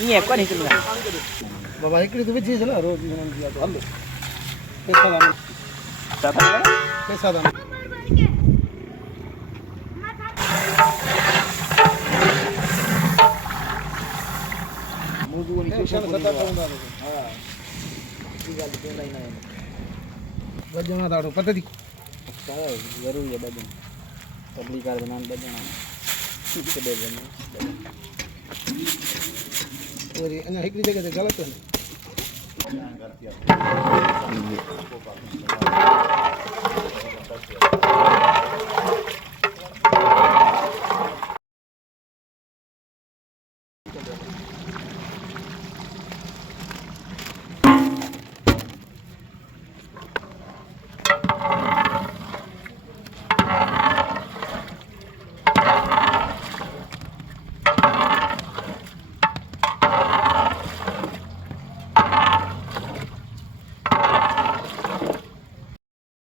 ini apa nih sebenarnya? बाबा इकडे तुम्ही जे ना रोज हल्लो पैसा दाना Siapa ya? पैसा दाना Mudu ini टेंशन सदा पाऊंदा हाँ tinggal di lain lain. बजना दाडो पद्धती Saya जरूरी है बजन तबलीग कर बनान बजना के दे देना और अना हिकड़ी जगह ते गलत है